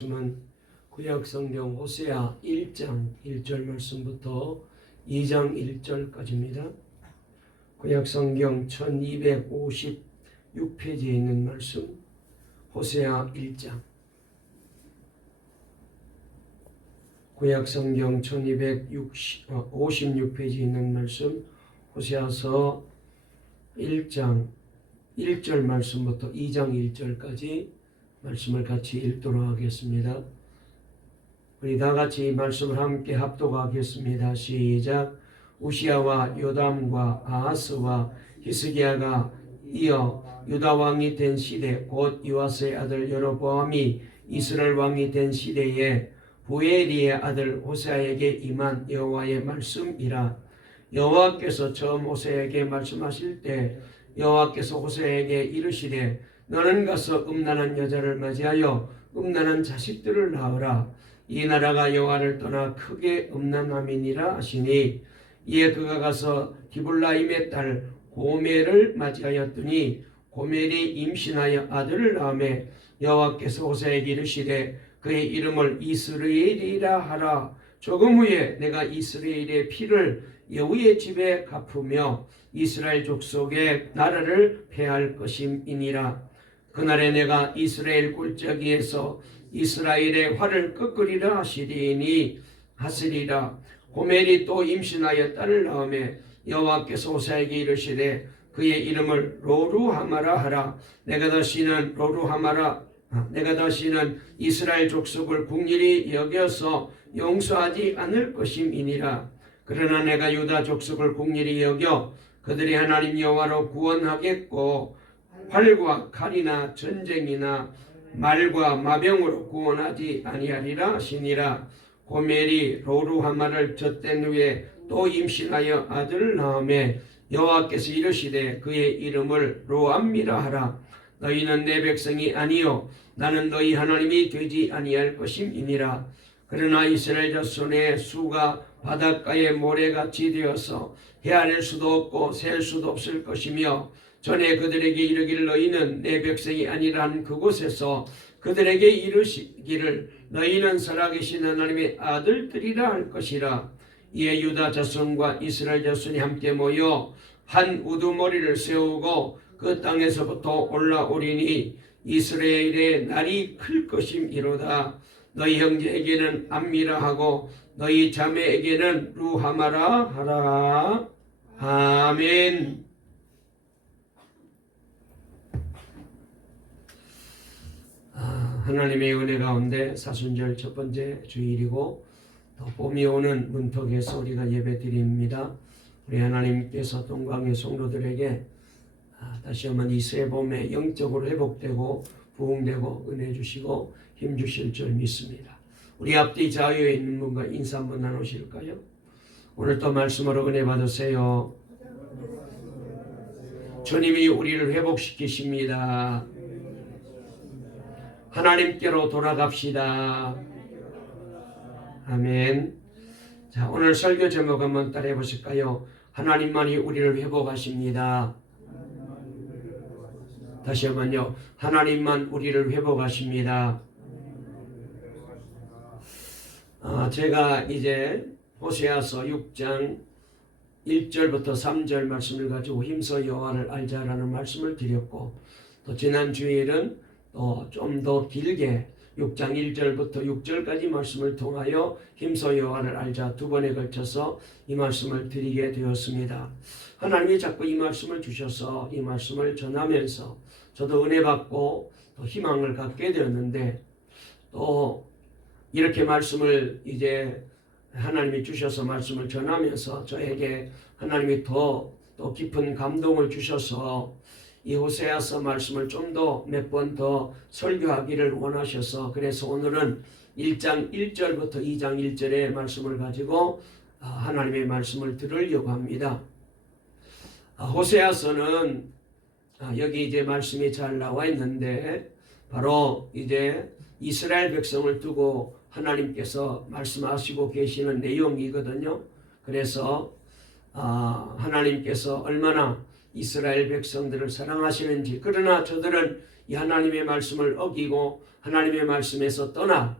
말씀은 구약성경 호세아 1장 1절 말씀부터 2장 1절까지입니다. 구약성경 1256페이지에 있는 말씀 호세아 1장, 구약성경 1256페이지에 있는 말씀 호세아서 1장 1절 말씀부터 2장 1절까지 말씀을 같이 읽도록 하겠습니다. 우리 다 같이 이 말씀을 함께 합독하겠습니다. 시작. 우시야와 요담과 아하스와 히스기야가 이어 유다 왕이 된 시대, 곧 요아스의 아들 여로보암이 이스라엘 왕이 된 시대에 부엘리의 아들 호세아에게 임한 여호와의 말씀이라. 여호와께서 처음 호세아에게 말씀하실 때 여호와께서 호세아에게 이르시되 너는 가서 음란한 여자를 맞이하여 음란한 자식들을 낳으라. 이 나라가 여호와를 떠나 크게 음란함이니라 하시니, 이에 그가 가서 디볼라임의 딸 고멜을 맞이하였더니 고멜이 임신하여 아들을 낳으매 여호와께서 호세아에게 이르시되 그의 이름을 이스라엘이라 하라. 조금 후에 내가 이스라엘의 피를 여호와의 집에 갚으며 이스라엘 족속의 나라를 폐할 것임이니라. 그날에 내가 이스라엘 골짜기에서 이스라엘의 활을 꺾으리라 하시리라. 고멜이 또 임신하여 딸을 낳으매 여호와께서 호세아에게 이르시되 그의 이름을 로루하마라 하라. 내가 다시는 이스라엘 족속을 궁일이 여겨서 용서하지 않을 것임이니라. 그러나 내가 유다 족속을 궁일이 여겨 그들이 하나님 여호와로 구원하겠고 활과 칼이나 전쟁이나 말과 마병으로 구원하지 아니하리라 하시니라. 고멜이 로루하마를 젖된 후에 또 임신하여 아들을 낳으매 여호와께서 이르시되 그의 이름을 로암미라 하라. 너희는 내 백성이 아니요 나는 너희 하나님이 되지 아니할 것임이니라. 그러나 이스라엘 자손의 수가 바닷가의 모래같이 되어서 헤아릴 수도 없고 셀 수도 없을 것이며, 전에 그들에게 이르기를 너희는 내 백성이 아니란 그곳에서 그들에게 이르시기를 너희는 살아계신 하나님의 아들들이라 할 것이라. 이에 유다 자손과 이스라엘 자손이 함께 모여 한 우두머리를 세우고 그 땅에서부터 올라오리니 이스라엘의 날이 클 것임이로다. 너희 형제에게는 암미라 하고 너희 자매에게는 루하마라 하라. 아멘. 하나님의 은혜 가운데 사순절 첫 번째 주일이고 또 봄이 오는 문턱에서 우리가 예배드립니다. 우리 하나님께서 동광의 성도들에게 다시 한번 이 새 봄에 영적으로 회복되고 부흥되고 은혜 주시고 힘 주실 줄 믿습니다. 우리 앞뒤 자유에 있는 분과 인사 한번 나누실까요? 오늘 또 말씀으로 은혜 받으세요. 주님이 우리를 회복시키십니다. 하나님께로 돌아갑시다. 아멘. 자, 오늘 설교 제목 한번 따라해 보실까요? 하나님만이 우리를 회복하십니다. 다시 한번요. 하나님만 우리를 회복하십니다. 제가 이제 호세아서 6장 1절부터 3절 말씀을 가지고 힘써 여호와를 알자라는 말씀을 드렸고, 또 지난 주일은 좀 더 길게 6장 1절부터 6절까지 말씀을 통하여 힘써 여호와를 알자 두 번에 걸쳐서 이 말씀을 드리게 되었습니다. 하나님이 자꾸 이 말씀을 주셔서 이 말씀을 전하면서 저도 은혜 받고 또 희망을 갖게 되었는데, 또 이렇게 말씀을 이제 하나님이 주셔서 말씀을 전하면서 저에게 하나님이 더 깊은 감동을 주셔서 이 호세아서 말씀을 좀 더 몇 번 더 설교하기를 원하셔서, 그래서 오늘은 1장 1절부터 2장 1절의 말씀을 가지고 하나님의 말씀을 들으려고 합니다. 호세아서는 여기 이제 말씀이 잘 나와 있는데 바로 이제 이스라엘 백성을 두고 하나님께서 말씀하시고 계시는 내용이거든요. 그래서 하나님께서 얼마나 이스라엘 백성들을 사랑하시는지. 그러나 저들은 이 하나님의 말씀을 어기고 하나님의 말씀에서 떠나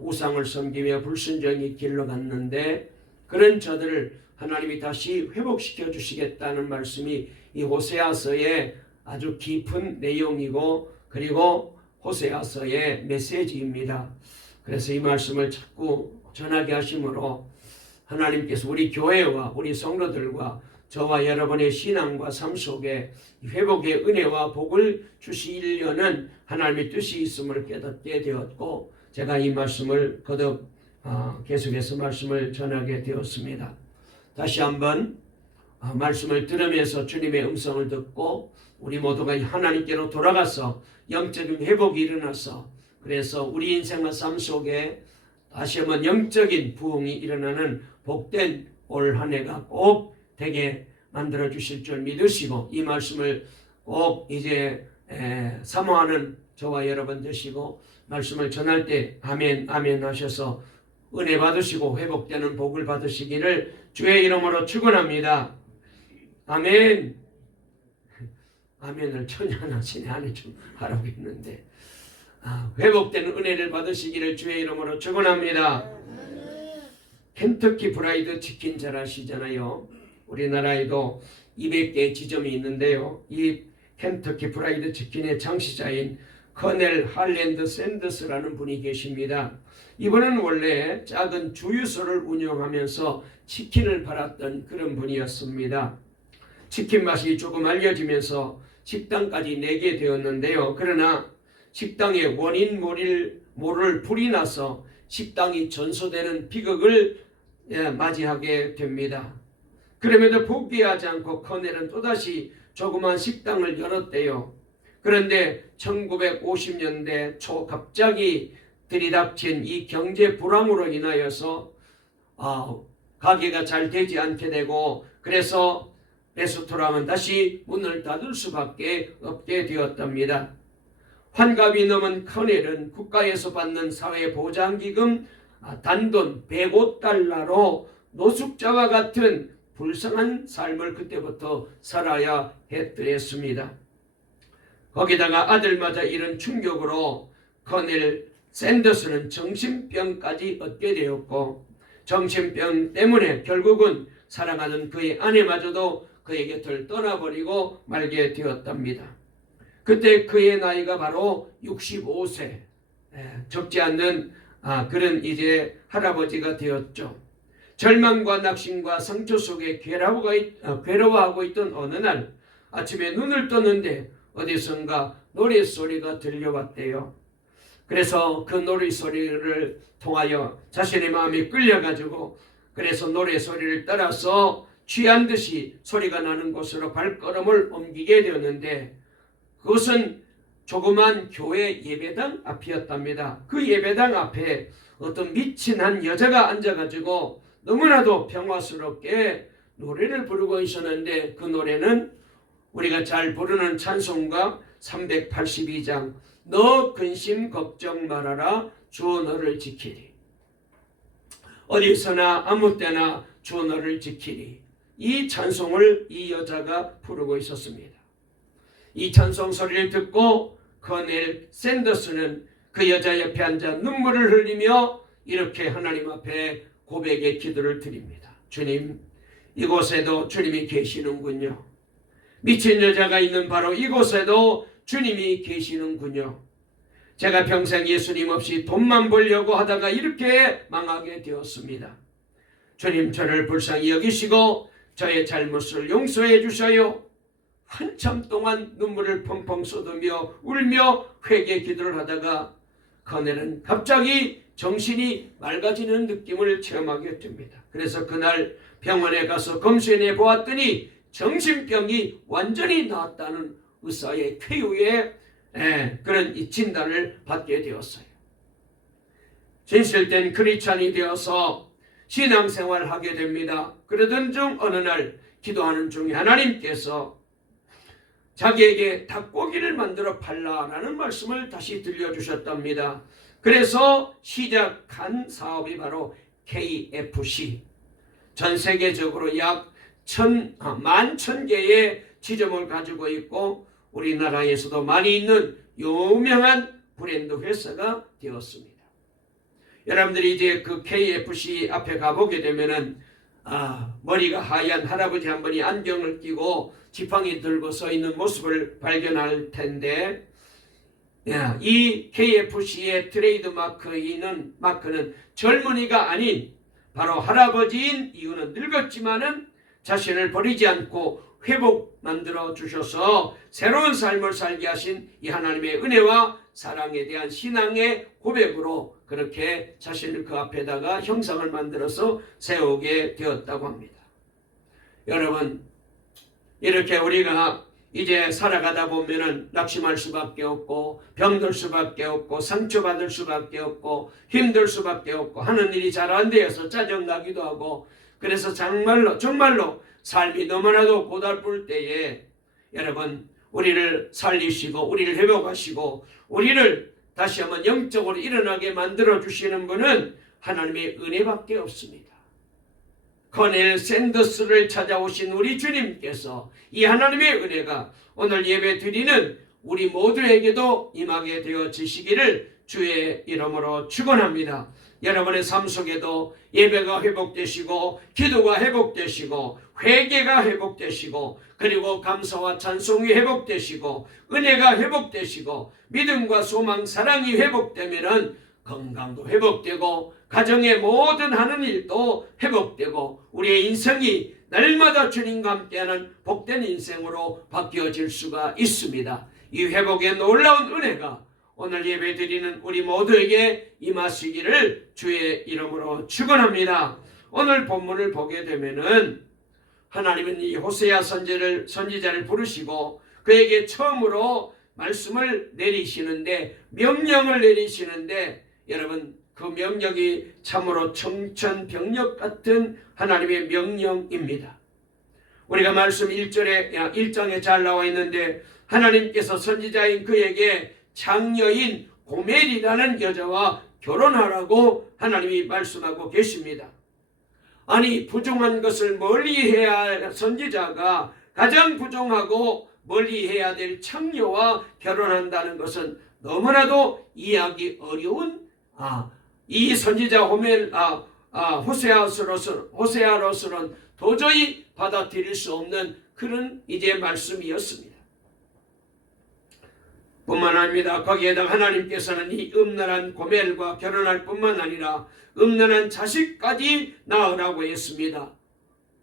우상을 섬기며 불순종의 길로 갔는데, 그런 저들을 하나님이 다시 회복시켜 주시겠다는 말씀이 이 호세아서의 아주 깊은 내용이고, 그리고 호세아서의 메시지입니다. 그래서 이 말씀을 자꾸 전하게 하심으로 하나님께서 우리 교회와 우리 성도들과 저와 여러분의 신앙과 삶 속에 회복의 은혜와 복을 주시려는 하나님의 뜻이 있음을 깨닫게 되었고, 제가 이 말씀을 거듭 계속해서 말씀을 전하게 되었습니다. 다시 한번 말씀을 들으면서 주님의 음성을 듣고 우리 모두가 하나님께로 돌아가서 영적인 회복이 일어나서, 그래서 우리 인생과 삶 속에 다시 한번 영적인 부흥이 일어나는 복된 올 한 해가 꼭 되게 만들어 주실 줄 믿으시고, 이 말씀을 꼭 이제 사모하는 저와 여러분 되시고, 말씀을 전할 때 아멘 아멘 하셔서 은혜 받으시고 회복되는 복을 받으시기를 주의 이름으로 축원합니다. 아멘. 아멘을 천연하시네 안에 좀 하라고 했는데, 회복되는 은혜를 받으시기를 주의 이름으로 축원합니다. 켄터키 프라이드 치킨 잘 아시잖아요. 우리나라에도 200개의 지점이 있는데요. 이 켄터키 프라이드 치킨의 창시자인 커넬 할랜드 샌더스라는 분이 계십니다. 이분은 원래 작은 주유소를 운영하면서 치킨을 팔았던 그런 분이었습니다. 치킨 맛이 조금 알려지면서 식당까지 내게 되었는데요. 그러나 식당에 원인 모를 불이 나서 식당이 전소되는 비극을 맞이하게 됩니다. 그럼에도 포기하지 않고 커넬은 또다시 조그만 식당을 열었대요. 그런데 1950년대 초 갑자기 들이닥친 이 경제 불황으로 인하여서 가게가 잘 되지 않게 되고, 그래서 레스토랑은 다시 문을 닫을 수밖에 없게 되었답니다. 환갑이 넘은 커넬은 국가에서 받는 사회보장기금 단돈 105달러로 노숙자와 같은 불쌍한 삶을 그때부터 살아야 했더랬습니다. 거기다가 아들마저 이런 충격으로 커넬 샌더스는 정신병까지 얻게 되었고, 정신병 때문에 결국은 사랑하는 그의 아내마저도 그의 곁을 떠나버리고 말게 되었답니다. 그때 그의 나이가 바로 65세, 적지 않는 그런 이제 할아버지가 되었죠. 절망과 낙심과 상처 속에 괴로워하고 있던 어느 날 아침에 눈을 떴는데 어디선가 노랫소리가 들려왔대요. 그래서 그 노랫소리를 통하여 자신의 마음이 끌려가지고, 그래서 노랫소리를 따라서 취한 듯이 소리가 나는 곳으로 발걸음을 옮기게 되었는데, 그것은 조그만 교회 예배당 앞이었답니다. 그 예배당 앞에 어떤 미친 한 여자가 앉아가지고 너무나도 평화스럽게 노래를 부르고 있었는데, 그 노래는 우리가 잘 부르는 찬송가 382장 너 근심 걱정 말아라 주 너를 지키리, 어디서나 아무 때나 주 너를 지키리, 이 찬송을 이 여자가 부르고 있었습니다. 이 찬송 소리를 듣고 커넬 샌더스는 그 여자 옆에 앉아 눈물을 흘리며 이렇게 하나님 앞에 고백의 기도를 드립니다. 주님, 이곳에도 주님이 계시는군요. 미친 여자가 있는 바로 이곳에도 주님이 계시는군요. 제가 평생 예수님 없이 돈만 벌려고 하다가 이렇게 망하게 되었습니다. 주님, 저를 불쌍히 여기시고 저의 잘못을 용서해 주셔요. 한참 동안 눈물을 펑펑 쏟으며 울며 회개 기도를 하다가 커넬은 갑자기 정신이 맑아지는 느낌을 체험하게 됩니다. 그래서 그날 병원에 가서 검진해 보았더니 정신병이 완전히 나았다는 의사의 쾌유의 그런 진단을 받게 되었어요. 진실된 크리스찬이 되어서 신앙생활을 하게 됩니다. 그러던 중 어느 날 기도하는 중에 하나님께서 자기에게 닭고기를 만들어 팔라라는 말씀을 다시 들려주셨답니다. 그래서 시작한 사업이 바로 KFC, 전 세계적으로 약 11,000개의 지점을 가지고 있고 우리나라에서도 많이 있는 유명한 브랜드 회사가 되었습니다. 여러분들이 이제 그 KFC 앞에 가보게 되면은 머리가 하얀 할아버지 한 분이 안경을 끼고 지팡이 들고 서 있는 모습을 발견할 텐데, 이 KFC의 트레이드 마크는 젊은이가 아닌 바로 할아버지인 이유는 늙었지만은 자신을 버리지 않고 회복 만들어 주셔서 새로운 삶을 살게 하신 이 하나님의 은혜와 사랑에 대한 신앙의 고백으로 그렇게 자신을 그 앞에다가 형상을 만들어서 세우게 되었다고 합니다. 여러분, 이렇게 우리가 이제 살아가다 보면은 낙심할 수밖에 없고 병들 수밖에 없고 상처받을 수밖에 없고 힘들 수밖에 없고 하는 일이 잘 안 되어서 짜증나기도 하고, 그래서 정말로 삶이 너무나도 고달플 때에 여러분, 우리를 살리시고 우리를 회복하시고 우리를 다시 한번 영적으로 일어나게 만들어 주시는 분은 하나님의 은혜밖에 없습니다. 커넬 샌더스를 찾아오신 우리 주님께서 이 하나님의 은혜가 오늘 예배 드리는 우리 모두에게도 임하게 되어지시기를 주의 이름으로 축원합니다. 여러분의 삶 속에도 예배가 회복되시고 기도가 회복되시고 회개가 회복되시고 그리고 감사와 찬송이 회복되시고 은혜가 회복되시고 믿음과 소망 사랑이 회복되면은 건강도 회복되고 가정의 모든 하는 일도 회복되고 우리의 인생이 날마다 주님과 함께하는 복된 인생으로 바뀌어질 수가 있습니다. 이 회복의 놀라운 은혜가 오늘 예배드리는 우리 모두에게 임하시기를 주의 이름으로 축원합니다. 오늘 본문을 보게 되면은 하나님은 이 호세아 선지자를 부르시고 그에게 처음으로 말씀을 내리시는데, 명령을 내리시는데, 여러분, 그 명령이 참으로 청천벽력 같은 하나님의 명령입니다. 우리가 말씀 1장에 잘 나와 있는데, 하나님께서 선지자인 그에게 장녀인 고멜이라는 여자와 결혼하라고 하나님이 말씀하고 계십니다. 아니, 부정한 것을 멀리해야 할 선지자가 가장 부정하고 멀리해야 될 장녀와 결혼한다는 것은 너무나도 이해하기 어려운 이 선지자 호세아로서는 도저히 받아들일 수 없는 그런 이제 말씀이었습니다. 뿐만 아니라 거기에다 하나님께서는 이 음란한 고멜과 결혼할 뿐만 아니라 음란한 자식까지 낳으라고 했습니다.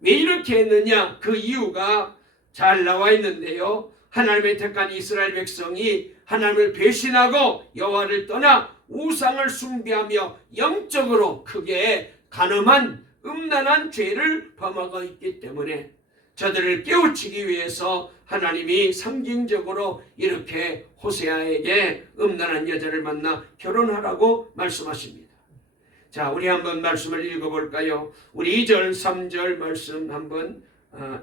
왜 이렇게 했느냐? 그 이유가 잘 나와 있는데요. 하나님의 택한 이스라엘 백성이 하나님을 배신하고 여호와를 떠나 우상을 숭배하며 영적으로 크게 간음한 음란한 죄를 범하고 있기 때문에 저들을 깨우치기 위해서 하나님이 상징적으로 이렇게 호세아에게 음란한 여자를 만나 결혼하라고 말씀하십니다. 자, 우리 한번 말씀을 읽어볼까요? 우리 2절 3절 말씀 한번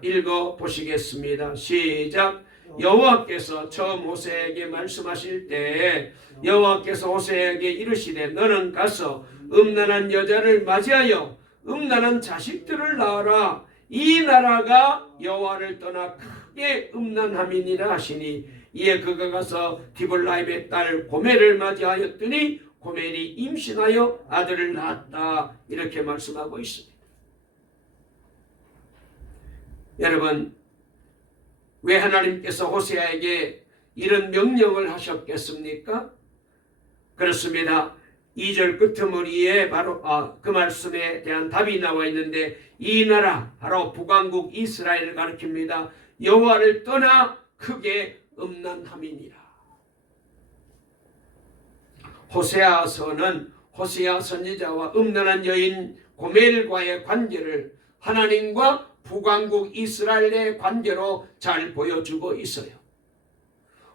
읽어보시겠습니다. 시작. 여호와께서 처음 호세아에게 말씀하실 때 여호와께서 호세아에게 이르시되 너는 가서 음란한 여자를 맞이하여 음란한 자식들을 낳아라. 이 나라가 여호와를 떠나 크게 음란함이니라 하시니, 이에 그가 가서 디볼라임의 딸 고멜을 맞이하였더니 고멜이 임신하여 아들을 낳았다. 이렇게 말씀하고 있습니다. 여러분, 왜 하나님께서 호세아에게 이런 명령을 하셨겠습니까? 그렇습니다. 2절 끄트머리에 바로 그 말씀에 대한 답이 나와 있는데, 이 나라 바로 북왕국 이스라엘을 가리킵니다. 여호와를 떠나 크게 음란함이니라. 호세아서는 호세아 선지자와 음란한 여인 고멜과의 관계를 하나님과 북왕국 이스라엘의 관계로 잘 보여주고 있어요.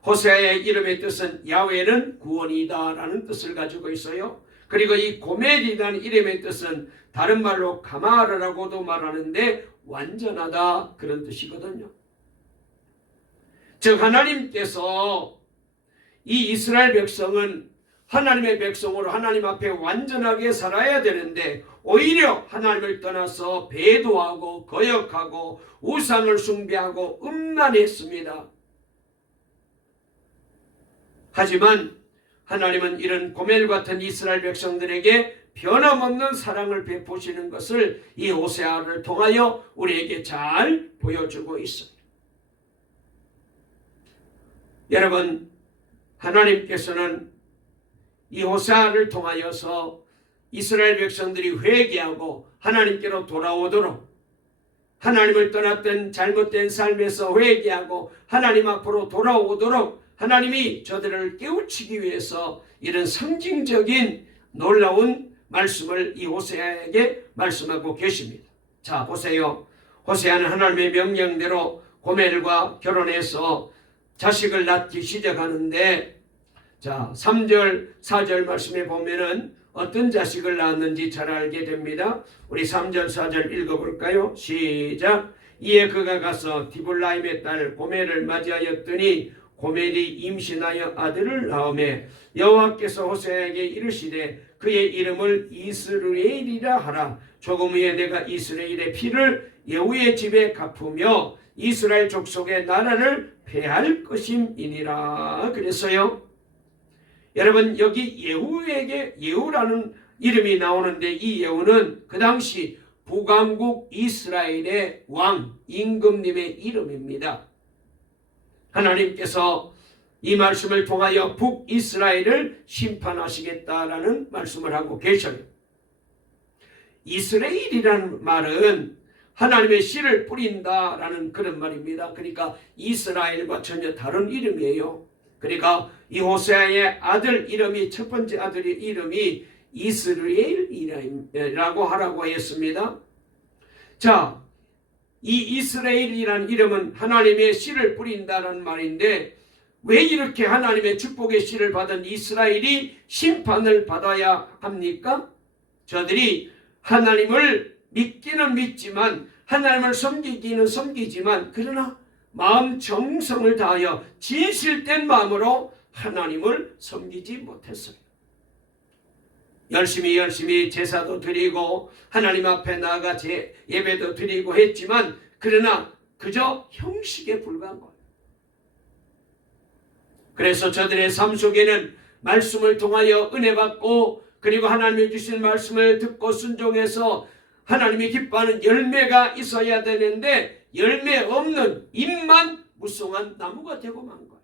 호세아의 이름의 뜻은 야훼는 구원이다 라는 뜻을 가지고 있어요. 그리고 이 고멜이라는 이름의 뜻은 다른 말로 가마르라고도 말하는데 완전하다 그런 뜻이거든요. 즉 하나님께서 이 이스라엘 백성은 하나님의 백성으로 하나님 앞에 완전하게 살아야 되는데 오히려 하나님을 떠나서 배도하고 거역하고 우상을 숭배하고 음란했습니다. 하지만 하나님은 이런 고멜 같은 이스라엘 백성들에게 변함없는 사랑을 베푸시는 것을 이 호세아를 통하여 우리에게 잘 보여주고 있어요. 여러분, 하나님께서는 이 호세아를 통하여서 이스라엘 백성들이 회개하고 하나님께로 돌아오도록, 하나님을 떠났던 잘못된 삶에서 회개하고 하나님 앞으로 돌아오도록 하나님이 저들을 깨우치기 위해서 이런 상징적인 놀라운 말씀을 이 호세아에게 말씀하고 계십니다. 자, 보세요. 호세아는 하나님의 명령대로 고멜과 결혼해서 자식을 낳기 시작하는데, 자, 3절 4절 말씀에 보면은 어떤 자식을 낳았는지 잘 알게 됩니다. 우리 3절 4절 읽어볼까요? 시작. 이에 그가 가서 디볼라임의 딸 고멜을 맞이하였더니 고멜이 임신하여 아들을 낳으매 여호와께서 호세아에게 이르시되 그의 이름을 이스라엘이라 하라. 조금 후에 내가 이스라엘의 피를 예후의 집에 갚으며 이스라엘 족속의 나라를 폐할 것임이니라. 그랬어요. 여러분, 여기 예후에게 예후라는 이름이 나오는데 이 예후는 그 당시 북왕국 이스라엘의 왕 임금님의 이름입니다. 하나님께서 이 말씀을 통하여 북이스라엘을 심판하시겠다라는 말씀을 하고 계셔요. 이스라엘이라는 말은 하나님의 씨를 뿌린다라는 그런 말입니다. 그러니까 이스라엘과 전혀 다른 이름이에요. 그러니까 이 호세아의 아들 이름이, 첫 번째 아들의 이름이 이스라엘이라고 하라고 했습니다. 자, 이 이스라엘이라는 이름은 하나님의 씨를 뿌린다는 말인데 왜 이렇게 하나님의 축복의 씨를 받은 이스라엘이 심판을 받아야 합니까? 저들이 하나님을 믿기는 믿지만, 하나님을 섬기기는 섬기지만, 그러나 마음 정성을 다하여 진실된 마음으로 하나님을 섬기지 못했어요. 열심히 제사도 드리고 하나님 앞에 나아가 예배도 드리고 했지만, 그러나 그저 형식에 불과한 거예요. 그래서 저들의 삶 속에는 말씀을 통하여 은혜 받고, 그리고 하나님이 주신 말씀을 듣고 순종해서 하나님이 기뻐하는 열매가 있어야 되는데 열매 없는 잎만 무성한 나무가 되고 만 거예요.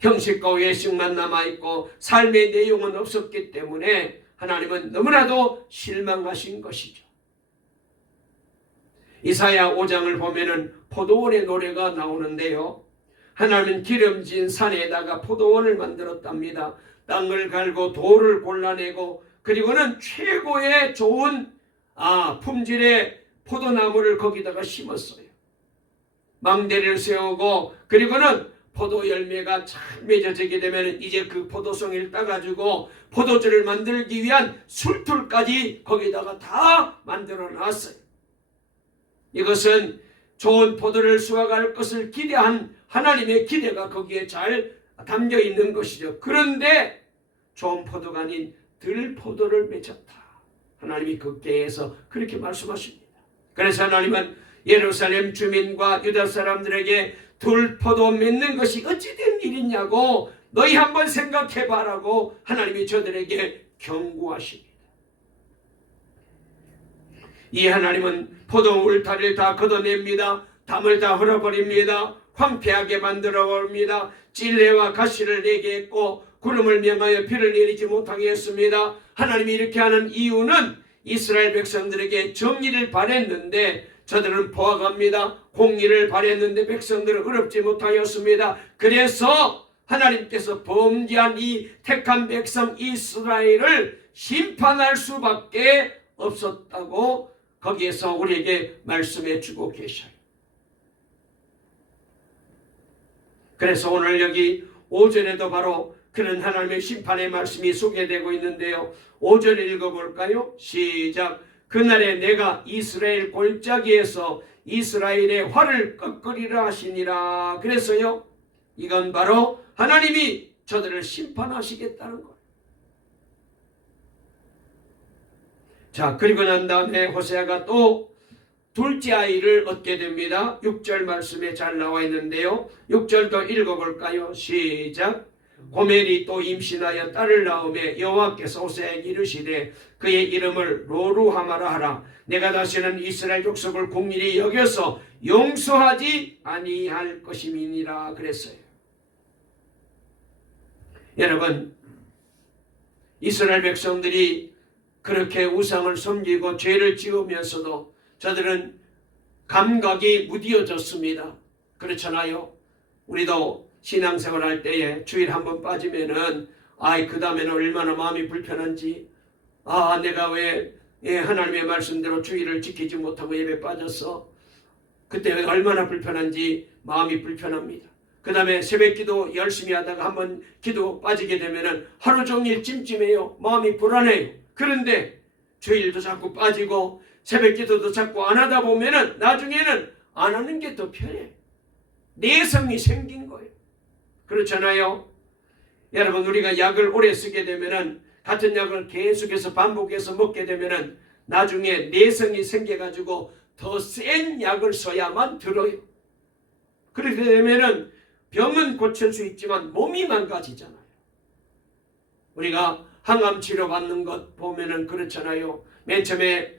형식과 외식만 남아있고 삶의 내용은 없었기 때문에 하나님은 너무나도 실망하신 것이죠. 이사야 5장을 보면은 포도원의 노래가 나오는데요. 하나님은 기름진 산에다가 포도원을 만들었답니다. 땅을 갈고 돌을 골라내고, 그리고는 최고의 좋은 품질의 포도나무를 거기다가 심었어요. 망대를 세우고, 그리고는 포도 열매가 잘 맺어지게 되면 이제 그 포도송이를 따가지고 포도주를 만들기 위한 술틀까지 거기다가 다 만들어 놨어요. 이것은 좋은 포도를 수확할 것을 기대한 하나님의 기대가 거기에 잘 담겨 있는 것이죠. 그런데 좋은 포도가 아닌 들포도를 맺었다. 하나님이 극계에서 그렇게 말씀하십니다. 그래서 하나님은 예루살렘 주민과 유다 사람들에게 들포도 맺는 것이 어찌된 일이냐고 너희 한번 생각해봐라고 하나님이 저들에게 경고하십니다. 이 하나님은 포도 울타리를 다 걷어냅니다. 담을 다 헐어버립니다. 황폐하게 만들어버립니다. 찔레와 가시를 내게 했고 구름을 명하여 비를 내리지 못하게 했습니다. 하나님이 이렇게 하는 이유는 이스라엘 백성들에게 정의를 바랬는데 저들은 포악합니다. 공의를 바랬는데 백성들은 의롭지 못하였습니다. 그래서 하나님께서 범죄한 이 택한 백성 이스라엘을 심판할 수밖에 없었다고 거기에서 우리에게 말씀해 주고 계셔요. 그래서 오늘 여기 5절에도 바로 그런 하나님의 심판의 말씀이 소개되고 있는데요. 5절 읽어볼까요? 시작. 그날에 내가 이스라엘 골짜기에서 이스라엘의 활을 꺾으리라 하시니라. 그래서요, 이건 바로 하나님이 저들을 심판하시겠다는 거예요. 자, 그리고 난 다음에 호세아가 또 둘째 아이를 얻게 됩니다. 6절 말씀에 잘 나와 있는데요. 6절도 읽어볼까요? 시작. 고멜이 또 임신하여 딸을 낳음에 여호와께서 호세아에게 이르시되 그의 이름을 로루하마라 하라. 내가 다시는 이스라엘 족속을 긍휼히 여겨서 용서하지 아니할 것임이니라 그랬어요. 여러분, 이스라엘 백성들이 그렇게 우상을 섬기고 죄를 지으면서도 저들은 감각이 무디어졌습니다. 그렇잖아요. 우리도 신앙생활 할 때에 주일 한번 빠지면은 그 다음에는 얼마나 마음이 불편한지, 내가 왜 하나님의 말씀대로 주일을 지키지 못하고 예배 빠졌어. 그때 얼마나 불편한지 마음이 불편합니다. 그 다음에 새벽기도 열심히 하다가 한번 기도 빠지게 되면은 하루 종일 찜찜해요. 마음이 불안해요. 그런데 주일도 자꾸 빠지고 새벽기도도 자꾸 안 하다 보면은 나중에는 안 하는 게 더 편해. 내성이 생긴 거예요. 그렇잖아요. 여러분, 우리가 약을 오래 쓰게 되면은 같은 약을 계속해서 반복해서 먹게 되면은 나중에 내성이 생겨가지고 더 센 약을 써야만 들어요. 그렇게 되면은 병은 고칠 수 있지만 몸이 망가지잖아요. 우리가 항암 치료 받는 것 보면은 그렇잖아요. 맨 처음에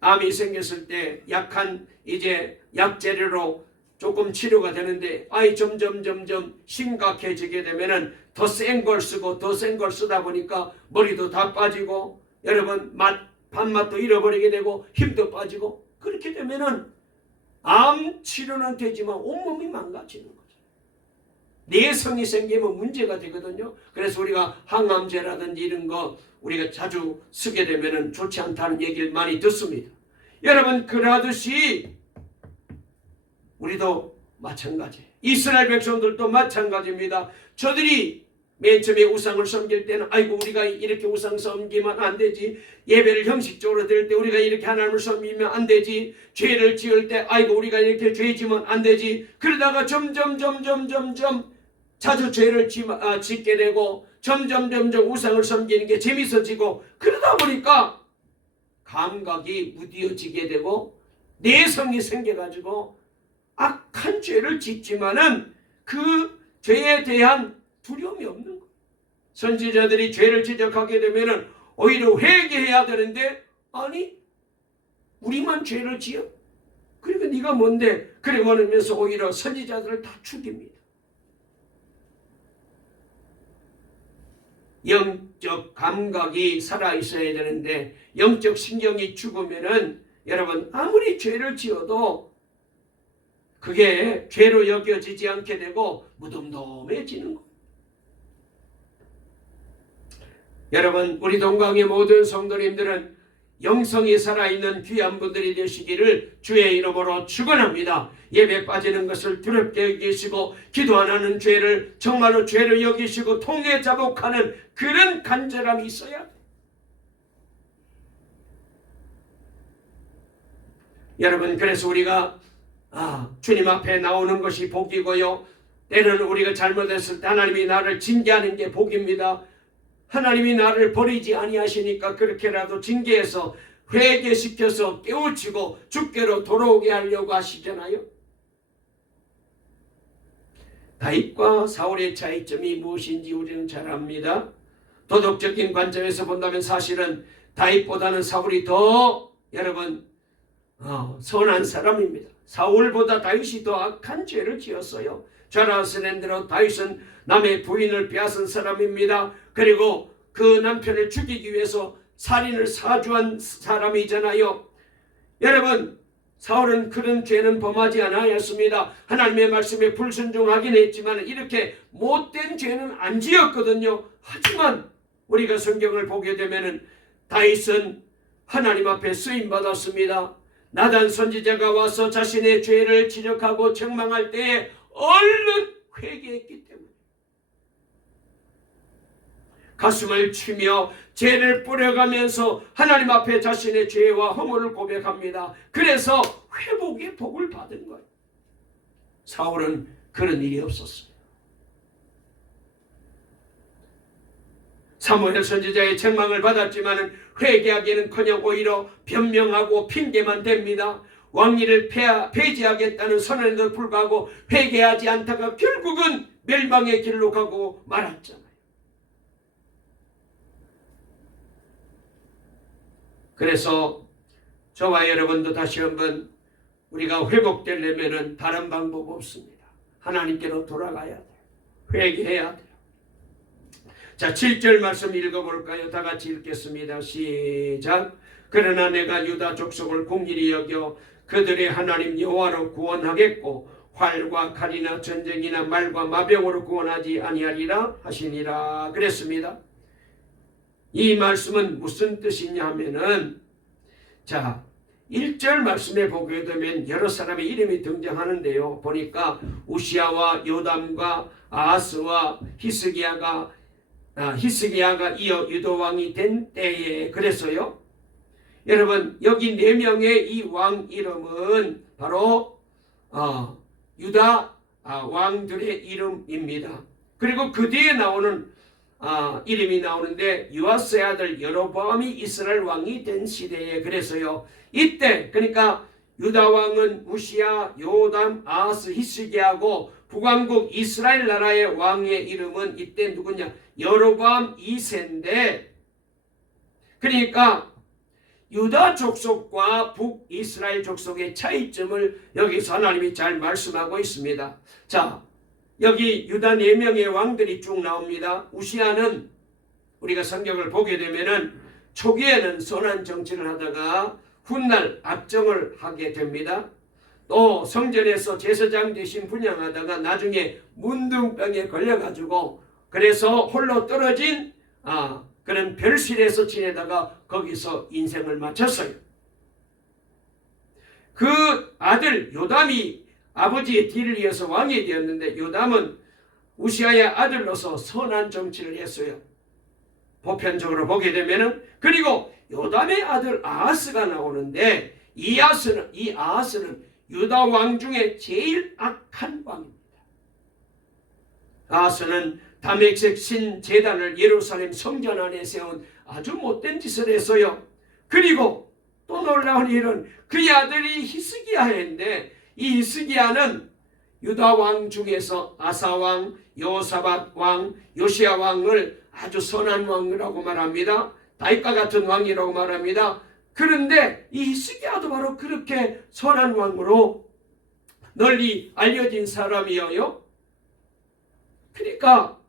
암이 생겼을 때 약한 이제 약재료로 조금 치료가 되는데 점점 심각해지게 되면은 더 센 걸 쓰고 더 센 걸 쓰다 보니까 머리도 다 빠지고 여러분 밥맛도 잃어버리게 되고 힘도 빠지고 그렇게 되면은 암 치료는 되지만 온몸이 망가지는 거죠. 내성이 생기면 문제가 되거든요. 그래서 우리가 항암제라든지 이런 거 우리가 자주 쓰게 되면은 좋지 않다는 얘기를 많이 듣습니다. 여러분, 그러하듯이 우리도 마찬가지예요. 이스라엘 백성들도 마찬가지입니다. 저들이 맨 처음에 우상을 섬길 때는 우리가 이렇게 우상 섬기면 안 되지. 예배를 형식적으로 드릴 때 우리가 이렇게 하나님을 섬기면 안 되지. 죄를 지을 때 우리가 이렇게 죄 지면 안 되지. 그러다가 점점 자주 죄를 짓게 되고 점점 우상을 섬기는 게 재밌어지고 그러다 보니까 감각이 무디어지게 되고 내성이 생겨가지고 악한 죄를 짓지만은 그 죄에 대한 두려움이 없는 거예요. 선지자들이 죄를 지적하게 되면은 오히려 회개해야 되는데 우리만 죄를 지어? 그러니까 네가 뭔데? 그래 그러면서 오히려 선지자들을 다 죽입니다. 영적 감각이 살아있어야 되는데 영적 신경이 죽으면은 여러분 아무리 죄를 지어도 그게 죄로 여겨지지 않게 되고 무덤덤해지는 거예요. 여러분, 우리 동강의 모든 성도님들은 영성이 살아있는 귀한 분들이 되시기를 주의 이름으로 축원합니다. 예배 빠지는 것을 두렵게 여기시고 기도 안 하는 죄를 정말로 죄를 여기시고 통해 자복하는 그런 간절함이 있어야 돼요. 여러분, 그래서 우리가 주님 앞에 나오는 것이 복이고요. 때로는 우리가 잘못했을 때 하나님이 나를 징계하는 게 복입니다. 하나님이 나를 버리지 아니하시니까 그렇게라도 징계해서 회개시켜서 깨우치고 주께로 돌아오게 하려고 하시잖아요. 다윗과 사울의 차이점이 무엇인지 우리는 잘 압니다. 도덕적인 관점에서 본다면 사실은 다윗보다는 사울이 더 여러분 선한 사람입니다. 사울보다 다윗이 더 악한 죄를 지었어요. 잘 아시는 대로 다윗은 남의 부인을 빼앗은 사람입니다. 그리고 그 남편을 죽이기 위해서 살인을 사주한 사람이잖아요. 여러분, 사울은 그런 죄는 범하지 않았습니다. 하나님의 말씀에 불순종하긴 했지만 이렇게 못된 죄는 안 지었거든요. 하지만 우리가 성경을 보게 되면 다윗은 하나님 앞에 쓰임받았습니다. 나단 선지자가 와서 자신의 죄를 지적하고 책망할 때에 얼른 회개했기 때문에 가슴을 치며 죄를 뿌려가면서 하나님 앞에 자신의 죄와 허물을 고백합니다. 그래서 회복의 복을 받은 거예요. 사울은 그런 일이 없었어요. 사무엘 선지자의 책망을 받았지만 회개하기는커녕 오히려 변명하고 핑계만 댑니다. 왕위를 폐지하겠다는 선언에도 불구하고 회개하지 않다가 결국은 멸망의 길로 가고 말았잖아요. 그래서 저와 여러분도 다시 한번 우리가 회복되려면 다른 방법 없습니다. 하나님께로 돌아가야 돼요. 회개해야 돼요. 자, 7절 말씀 읽어볼까요? 다 같이 읽겠습니다. 시작. 그러나 내가 유다 족속을 긍휼히 여겨 그들의 하나님 여호와로 구원하겠고 활과 칼이나 전쟁이나 말과 마병으로 구원하지 아니하리라 하시니라 그랬습니다. 이 말씀은 무슨 뜻이냐 하면은, 자, 1절 말씀에 보게 되면 여러 사람의 이름이 등장하는데요. 보니까 우시아와 요담과 아하스와 히스기야가 이어 유다왕이 된 때에 그랬어요. 여러분, 여기 4명의 이 왕 이름은 바로 유다 왕들의 이름입니다. 그리고 그 뒤에 나오는 이름이 나오는데 요아스의 아들 여로보암이 이스라엘 왕이 된 시대에 그래서요. 이때 그러니까 유다 왕은 우시야, 요담, 아하스, 히스기야고 북왕국 이스라엘 나라의 왕의 이름은 이때 누구냐? 여로보암 2세인데, 그러니까 유다 족속과 북이스라엘 족속의 차이점을 여기서 하나님이 잘 말씀하고 있습니다. 자, 여기 유다 4명의 왕들이 쭉 나옵니다. 우시아는 우리가 성경을 보게 되면은 초기에는 선한 정치를 하다가 훗날 악정을 하게 됩니다. 또 성전에서 제사장 대신 분향하다가 나중에 문둥병에 걸려가지고 그래서 홀로 떨어진 그런 별실에서 지내다가 거기서 인생을 마쳤어요. 그 아들 요담이 아버지의 뒤를 이어서 왕이 되었는데, 요담은 우시아의 아들로서 선한 정치를 했어요. 보편적으로 보게 되면은. 그리고 요담의 아들 아하스가 나오는데, 이 아하스는 유다 왕 중에 제일 악한 왕입니다. 아하스는 다메섹 신 제단을 예루살렘 성전 안에 세운 아주 못된 짓을 했어요. 그리고 또 놀라운 일은 그의 아들이 히스기야인데, 이 히스기야는 유다 왕 중에서 아사 왕, 여호사밧 왕, 요시야 왕을 아주 선한 왕이라고 말합니다. 다윗과 같은 왕이라고 말합니다. 그런데 이 히스기야도 바로 그렇게 선한 왕으로 널리 알려진 사람이에요. 그러니까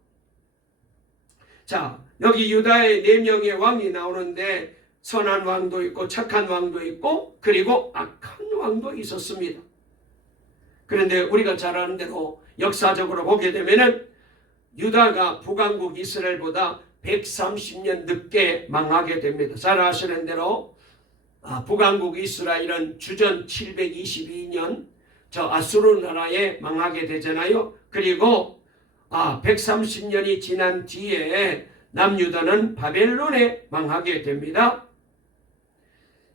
자, 여기 유다의 4명의 왕이 나오는데 선한 왕도 있고 착한 왕도 있고 그리고 악한 왕도 있었습니다. 그런데 우리가 잘 아는 대로 역사적으로 보게 되면은 유다가 북왕국 이스라엘보다 130년 늦게 망하게 됩니다. 잘 아시는 대로 북왕국 이스라엘은 주전 722년 저 아수르 나라에 망하게 되잖아요. 그리고 130년이 지난 뒤에 남유다는 바벨론에 망하게 됩니다.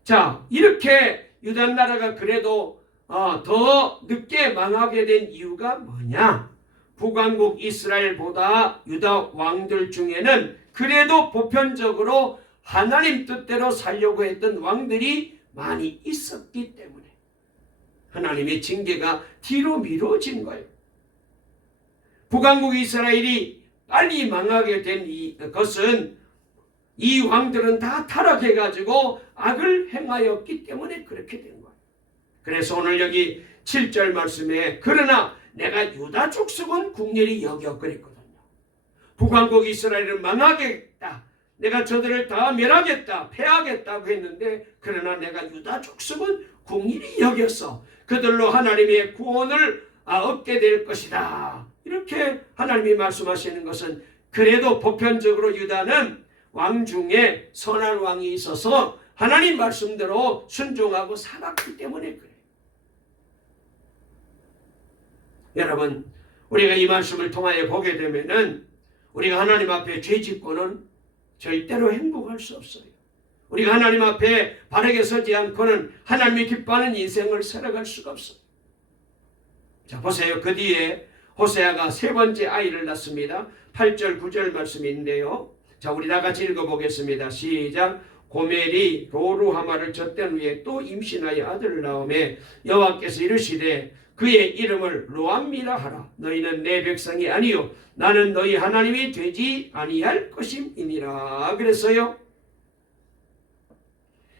자, 이렇게 유다 나라가 그래도 더 늦게 망하게 된 이유가 뭐냐? 북왕국 이스라엘보다 유다 왕들 중에는 그래도 보편적으로 하나님 뜻대로 살려고 했던 왕들이 많이 있었기 때문에 하나님의 징계가 뒤로 미뤄진 거예요. 북왕국 이스라엘이 빨리 망하게 된 것은 이 왕들은 다 타락해가지고 악을 행하였기 때문에 그렇게 된 거예요. 그래서 오늘 여기 7절 말씀에 그러나 내가 유다 족속은 긍휼히 여겨 그랬거든요. 북왕국 이스라엘을 망하겠다, 내가 저들을 다 멸하겠다, 패하겠다고 했는데 그러나 내가 유다 족속은 긍휼히 여겼어. 그들로 하나님의 구원을 얻게 될 것이다. 이렇게 하나님이 말씀하시는 것은 그래도 보편적으로 유다는 왕 중에 선한 왕이 있어서 하나님 말씀대로 순종하고 살았기 때문에 그래요. 여러분, 우리가 이 말씀을 통하여 보게 되면은 우리가 하나님 앞에 죄 짓고는 절대로 행복할 수 없어요. 우리가 하나님 앞에 바르게 서지 않고는 하나님이 기뻐하는 인생을 살아갈 수가 없어요. 자, 보세요. 그 뒤에 호세아가 세 번째 아이를 낳습니다. 8절 9절 말씀인데요. 자, 우리 다 같이 읽어보겠습니다. 시작. 고멜이 로루하마를 젖던 후에 또 임신하여 아들을 낳음에 여호와께서 이르시되 그의 이름을 로암미라 하라. 너희는 내 백성이 아니요 나는 너희 하나님이 되지 아니할 것임이니라. 그랬어요.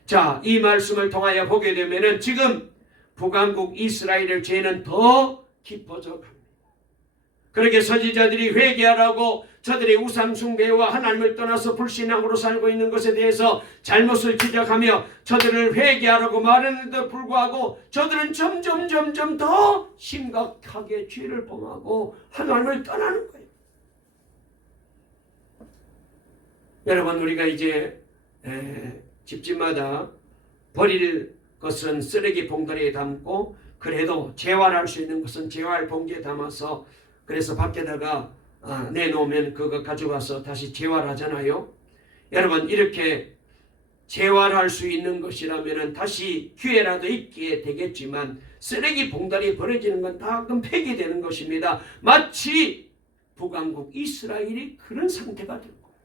자, 이 말씀을 통하여 보게 되면은 지금 북왕국 이스라엘의 죄는 더 깊어져 갑니다. 그렇게 선지자들이 회개하라고 저들의 우상 숭배와 하나님을 떠나서 불신앙으로 살고 있는 것에 대해서 잘못을 지적하며 저들을 회개하라고 말했는데도 불구하고 저들은 점점 더 심각하게 죄를 범하고 하나님을 떠나는 거예요. 여러분, 우리가 이제 집집마다 버릴 것은 쓰레기 봉다리에 담고 그래도 재활할 수 있는 것은 재활 봉지에 담아서 그래서 밖에다가 내놓으면 그거 가져가서 다시 재활하잖아요. 여러분, 이렇게 재활할 수 있는 것이라면 다시 기회라도 있게 되겠지만 쓰레기 봉다리에 버려지는 건 다 그럼 폐기되는 것입니다. 마치 북왕국 이스라엘이 그런 상태가 된 거예요.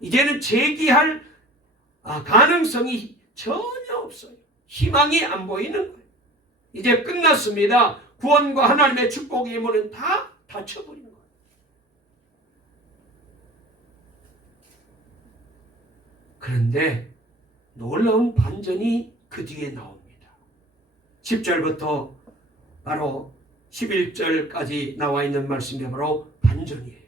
이제는 재기할 가능성이 전혀 없어요. 희망이 안 보이는 거예요. 이제 끝났습니다. 구원과 하나님의 축복의 문은 다 닫혀버린 거예요. 그런데 놀라운 반전이 그 뒤에 나옵니다. 10절부터 바로 11절까지 나와 있는 말씀이 바로 반전이에요.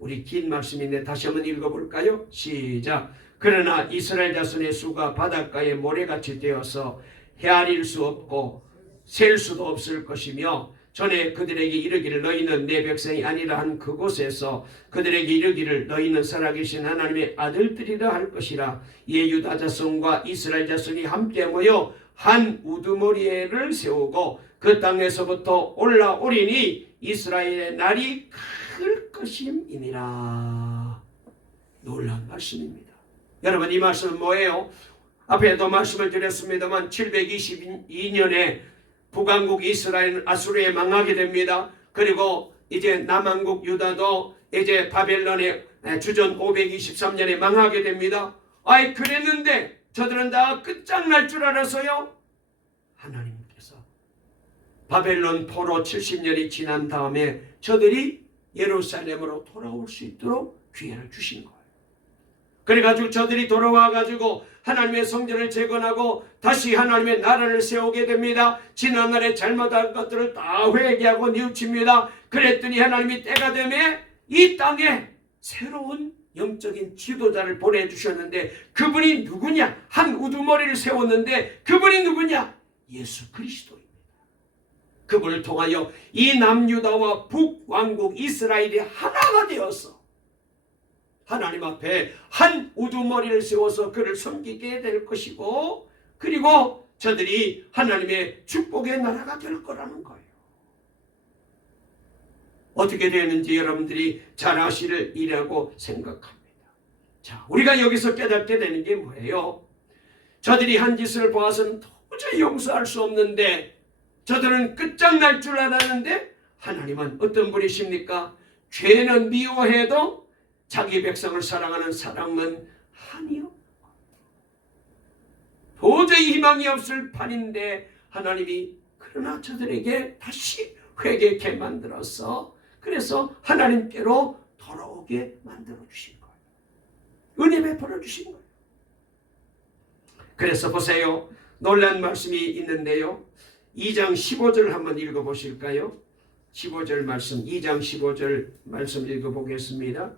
우리 긴 말씀인데 다시 한번 읽어볼까요? 시작. 그러나 이스라엘 자손의 수가 바닷가에 모래같이 되어서 헤아릴 수 없고 셀 수도 없을 것이며 전에 그들에게 이르기를 너희는 내 백성이 아니라 한 그곳에서 그들에게 이르기를 너희는 살아계신 하나님의 아들들이라 할 것이라. 이에 유다 자손과 이스라엘 자손이 함께 모여 한 우두머리를 세우고 그 땅에서부터 올라오리니 이스라엘의 날이 클 것임이니라. 놀라운 말씀입니다. 여러분, 이 말씀은 뭐예요? 앞에도 말씀을 드렸습니다만 722년에 북왕국 이스라엘은 아수르에 망하게 됩니다. 그리고 이제 남왕국 유다도 이제 바벨론의 주전 523년에 망하게 됩니다. 아이, 그랬는데 저들은 다 끝장날 줄 알아서요. 하나님께서 바벨론 포로 70년이 지난 다음에 저들이 예루살렘으로 돌아올 수 있도록 기회를 주신 거예요. 그래가지고 저들이 돌아와가지고 하나님의 성전을 재건하고 다시 하나님의 나라를 세우게 됩니다. 지난날에 잘못한 것들을 다 회개하고 뉘우칩니다. 그랬더니 하나님이 때가 되면 이 땅에 새로운 영적인 지도자를 보내주셨는데 그분이 누구냐? 한 우두머리를 세웠는데 그분이 누구냐? 예수 그리스도입니다. 그분을 통하여 이 남유다와 북왕국 이스라엘이 하나가 되어서 하나님 앞에 한 우두머리를 세워서 그를 섬기게 될 것이고 그리고 저들이 하나님의 축복의 나라가 될 거라는 거예요. 어떻게 되는지 여러분들이 잘 아시리라고 생각합니다. 자, 우리가 여기서 깨닫게 되는 게 뭐예요? 저들이 한 짓을 보아서는 도저히 용서할 수 없는데 저들은 끝장날 줄 알았는데 하나님은 어떤 분이십니까? 죄는 미워해도 자기 백성을 사랑하는 사랑은 아니요. 도저히 희망이 없을 판인데 하나님이 그러나 저들에게 다시 회개케 만들어서 그래서 하나님께로 돌아오게 만들어 주신 거예요. 은혜 베풀어 주신 거예요. 그래서 보세요. 놀란 말씀이 있는데요. 2장 15절 한번 읽어보실까요? 15절 말씀, 2장 15절 말씀 읽어보겠습니다.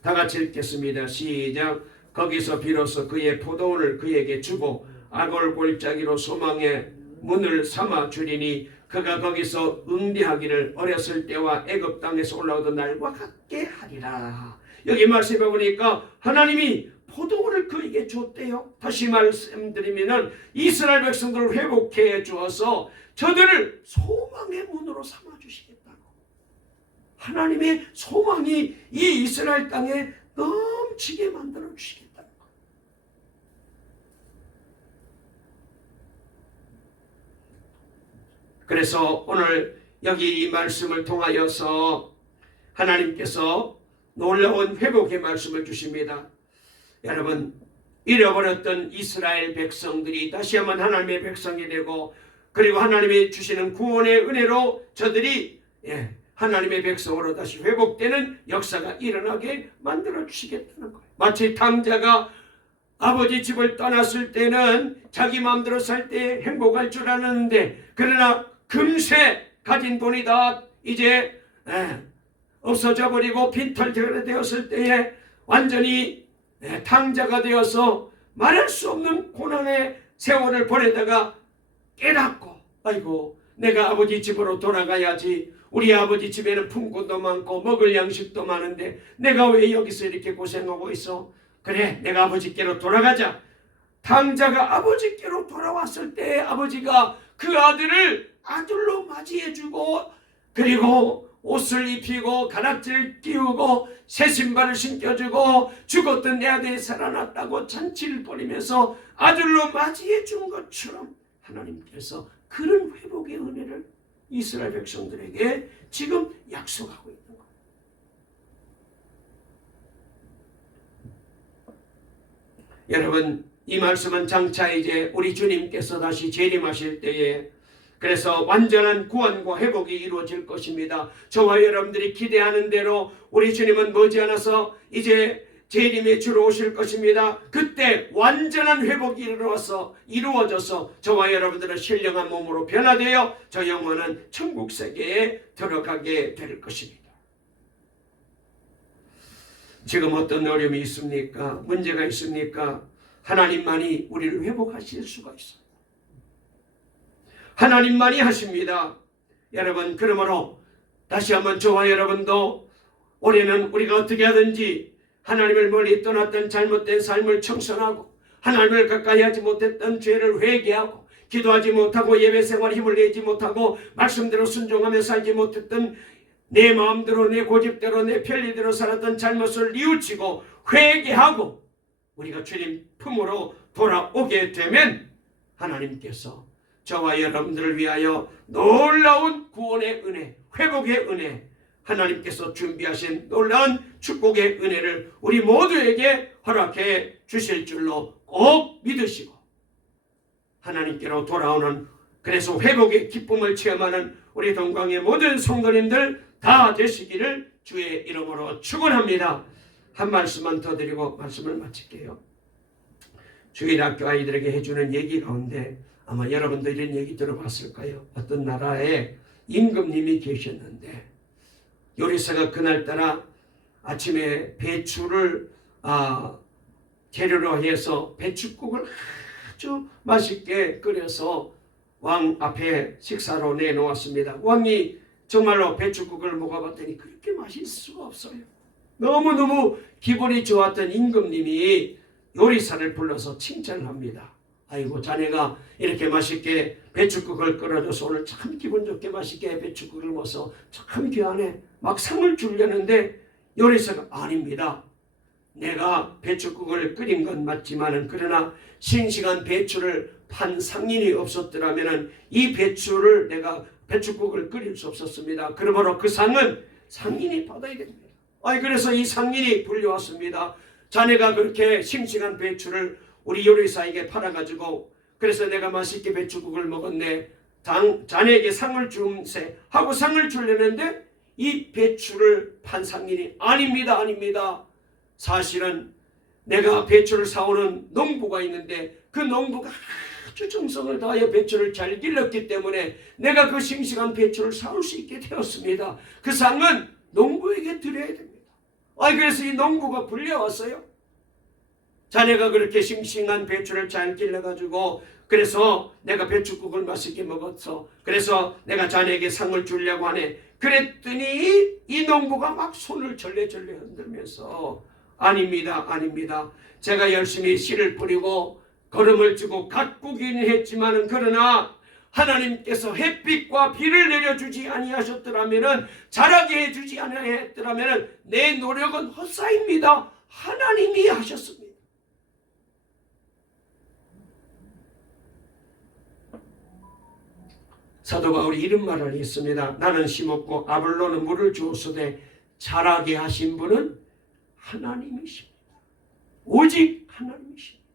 다 같이 읽겠습니다. 시작. 거기서 비로소 그의 포도원을 그에게 주고 악을 골짜기로 소망의 문을 삼아 주리니 그가 거기서 응대하기를 어렸을 때와 애굽 땅에서 올라오던 날과 같게 하리라. 여기 말씀해 보니까 하나님이 포도원을 그에게 줬대요. 다시 말씀드리면 이스라엘 백성들을 회복해 주어서 저들을 소망의 문으로 삼아 주시겠다고. 하나님의 소망이 이 이스라엘 땅에 넘치게 만들어 주시겠다는 거예요. 그래서 오늘 여기 이 말씀을 통하여서 하나님께서 놀라운 회복의 말씀을 주십니다. 여러분, 잃어버렸던 이스라엘 백성들이 다시 한번 하나님의 백성이 되고, 그리고 하나님이 주시는 구원의 은혜로 저들이 하나님의 백성으로 다시 회복되는 역사가 일어나게 만들어 주시겠다는 거예요. 마치 탕자가 아버지 집을 떠났을 때는 자기 마음대로 살 때 행복할 줄 알았는데, 그러나 금세 가진 돈이 다 이제 없어져 버리고 빈털터가 되었을 때에 완전히 탕자가 되어서 말할 수 없는 고난의 세월을 보내다가 깨닫고, 아이고 내가 아버지 집으로 돌아가야지. 우리 아버지 집에는 품꾼도 많고 먹을 양식도 많은데 내가 왜 여기서 이렇게 고생하고 있어? 그래, 내가 아버지께로 돌아가자. 탕자가 아버지께로 돌아왔을 때 아버지가 그 아들을 아들로 맞이해주고, 그리고 옷을 입히고 가락지를 끼우고 새 신발을 신겨주고 죽었던 내 아들이 살아났다고 잔치를 벌이면서 아들로 맞이해 준 것처럼 하나님께서 그런 회복의 은혜를 이스라엘 백성들에게 지금 약속하고 있는 거예요. 여러분, 이 말씀은 장차 이제 우리 주님께서 다시 재림하실 때에 그래서 완전한 구원과 회복이 이루어질 것입니다. 저와 여러분들이 기대하는 대로 우리 주님은 머지않아서 이제 재림에 주로 오실 것입니다. 그때 완전한 회복이 이루어져서 저와 여러분들은 신령한 몸으로 변화되어 저 영혼은 천국 세계에 들어가게 될 것입니다. 지금 어떤 어려움이 있습니까? 문제가 있습니까? 하나님만이 우리를 회복하실 수가 있어요. 하나님만이 하십니다. 여러분, 그러므로 다시 한번 저와 여러분도 올해는 우리가 어떻게 하든지 하나님을 멀리 떠났던 잘못된 삶을 청산하고 하나님을 가까이 하지 못했던 죄를 회개하고 기도하지 못하고 예배생활 힘을 내지 못하고 말씀대로 순종하며 살지 못했던 내 마음대로 내 고집대로 내 편리대로 살았던 잘못을 뉘우치고 회개하고 우리가 주님 품으로 돌아오게 되면 하나님께서 저와 여러분들을 위하여 놀라운 구원의 은혜, 회복의 은혜, 하나님께서 준비하신 놀라운 축복의 은혜를 우리 모두에게 허락해 주실 줄로 꼭 믿으시고 하나님께로 돌아오는, 그래서 회복의 기쁨을 체험하는 우리 동광의 모든 성도님들 다 되시기를 주의 이름으로 축원합니다. 한 말씀만 더 드리고 말씀을 마칠게요. 주일학교 아이들에게 해주는 얘기 가운데 아마 여러분도 이런 얘기 들어봤을까요? 어떤 나라에 임금님이 계셨는데 요리사가 그날따라 아침에 배추를 재료로 해서 배추국을 아주 맛있게 끓여서 왕 앞에 식사로 내놓았습니다. 왕이 정말로 배추국을 먹어봤더니 그렇게 맛있을 수가 없어요. 너무너무 기분이 좋았던 임금님이 요리사를 불러서 칭찬을 합니다. 아이고, 자네가 이렇게 맛있게 배추국을 끓여줘서 오늘 참 기분 좋게 맛있게 배추국을 먹어서 참 귀하네. 막 상을 주려는데 요리사가 아닙니다. 내가 배추국을 끓인 건 맞지만은 그러나 싱싱한 배추를 판 상인이 없었더라면은 이 배추를 내가 배추국을 끓일 수 없었습니다. 그러므로 그 상은 상인이 받아야 됩니다. 그래서 이 상인이 불려왔습니다. 자네가 그렇게 싱싱한 배추를 우리 요리사에게 팔아가지고 그래서 내가 맛있게 배추국을 먹었네. 자네에게 상을 줌세 하고 상을 주려는데 이 배추를 판 상인이 아닙니다. 사실은 내가 배추를 사오는 농부가 있는데 그 농부가 아주 정성을 다하여 배추를 잘 길렀기 때문에 내가 그 싱싱한 배추를 사올 수 있게 되었습니다. 그 상은 농부에게 드려야 됩니다. 그래서 이 농부가 불려왔어요. 자네가 그렇게 싱싱한 배추를 잘 길러가지고 그래서 내가 배추국을 맛있게 먹었어. 그래서 내가 자네에게 상을 주려고 하네. 그랬더니 이 농부가 막 손을 절레절레 흔들면서 아닙니다. 제가 열심히 씨를 뿌리고 거름을 주고 가꾸긴 했지만은 그러나 하나님께서 햇빛과 비를 내려주지 아니하셨더라면은 자라게 해주지 아니하였더라면은 내 노력은 헛사입니다. 하나님이 하셨습니다. 사도 바울이 이런 말을 했습니다. 나는 심었고 아볼로는 물을 주었으되 자라게 하신 분은 하나님이십니다. 오직 하나님이십니다.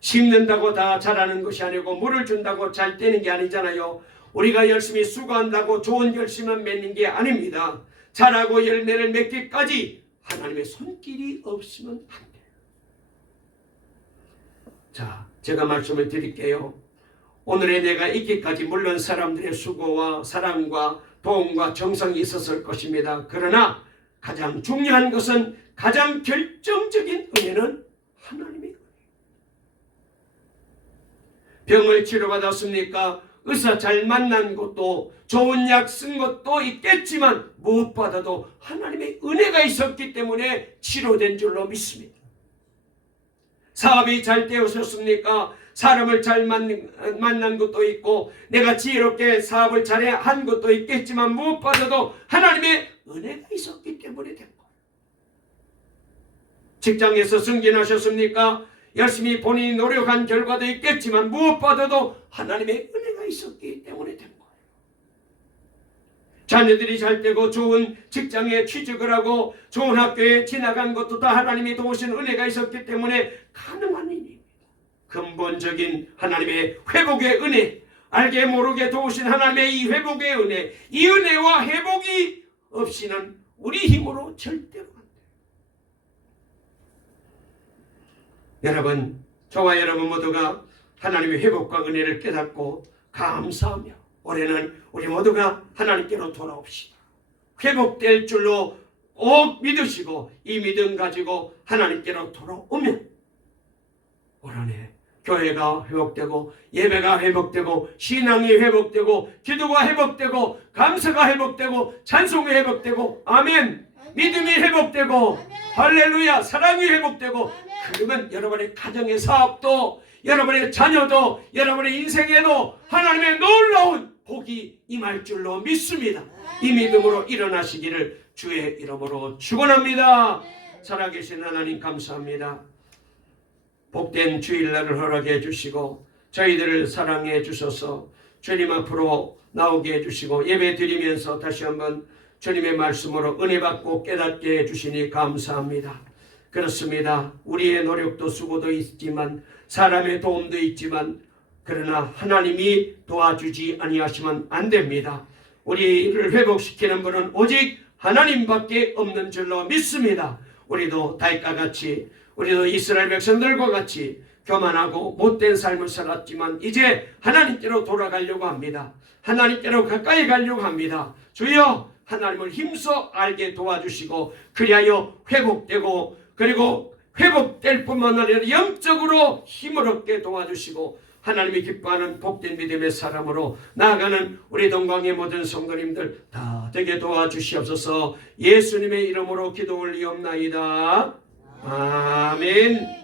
심는다고 다 자라는 것이 아니고 물을 준다고 잘 되는 게 아니잖아요. 우리가 열심히 수고한다고 좋은 결실만 맺는 게 아닙니다. 자라고 열매를 맺기까지 하나님의 손길이 없으면 안 돼요. 자, 제가 말씀을 드릴게요. 오늘의 내가 있기까지 물론 사람들의 수고와 사랑과 도움과 정성이 있었을 것입니다. 그러나 가장 중요한 것은, 가장 결정적인 은혜는 하나님의 은혜. 병을 치료받았습니까? 의사 잘 만난 것도, 좋은 약 쓴 것도 있겠지만 무엇보다도 하나님의 은혜가 있었기 때문에 치료된 줄로 믿습니다. 사업이 잘 되었습니까? 사람을 잘 만난 것도 있고 내가 지혜롭게 사업을 잘한 것도 있겠지만 무엇보다도 하나님의 은혜가 있었기 때문에 된 거예요. 직장에서 승진하셨습니까? 열심히 본인이 노력한 결과도 있겠지만 무엇보다도 하나님의 은혜가 있었기 때문에 된 거예요. 자녀들이 잘 되고 좋은 직장에 취직을 하고 좋은 학교에 지나간 것도 다 하나님이 도우신 은혜가 있었기 때문에 가능한 일입니다. 근본적인 하나님의 회복의 은혜, 알게 모르게 도우신 하나님의 이 회복의 은혜, 이 은혜와 회복이 없이는 우리 힘으로 절대로 안 돼요. 여러분, 저와 여러분 모두가 하나님의 회복과 은혜를 깨닫고 감사하며 올해는 우리 모두가 하나님께로 돌아옵시다. 회복될 줄로 꼭 믿으시고 이 믿음 가지고 하나님께로 돌아오면 올 한해 교회가 회복되고 예배가 회복되고 신앙이 회복되고 기도가 회복되고 감사가 회복되고 찬송이 회복되고 아멘, 믿음이 회복되고 할렐루야, 사랑이 회복되고 그러면 여러분의 가정의 사업도, 여러분의 자녀도, 여러분의 인생에도 하나님의 놀라운 복이 임할 줄로 믿습니다. 이 믿음으로 일어나시기를 주의 이름으로 축원합니다. 살아계신 하나님 감사합니다. 복된 주일날을 허락해 주시고 저희들을 사랑해 주셔서 주님 앞으로 나오게 해주시고 예배 드리면서 다시 한번 주님의 말씀으로 은혜 받고 깨닫게 해주시니 감사합니다. 그렇습니다. 우리의 노력도 수고도 있지만 사람의 도움도 있지만 그러나 하나님이 도와주지 아니하시면 안 됩니다. 우리를 회복시키는 분은 오직 하나님밖에 없는 줄로 믿습니다. 우리도 다윗과 같이, 우리도 이스라엘 백성들과 같이 교만하고 못된 삶을 살았지만 이제 하나님께로 돌아가려고 합니다. 하나님께로 가까이 가려고 합니다. 주여, 하나님을 힘써 알게 도와주시고 그리하여 회복되고 그리고 회복될 뿐만 아니라 영적으로 힘을 얻게 도와주시고 하나님이 기뻐하는 복된 믿음의 사람으로 나아가는 우리 동광의 모든 성도님들 다 되게 도와주시옵소서. 예수님의 이름으로 기도 올리옵나이다. 아멘.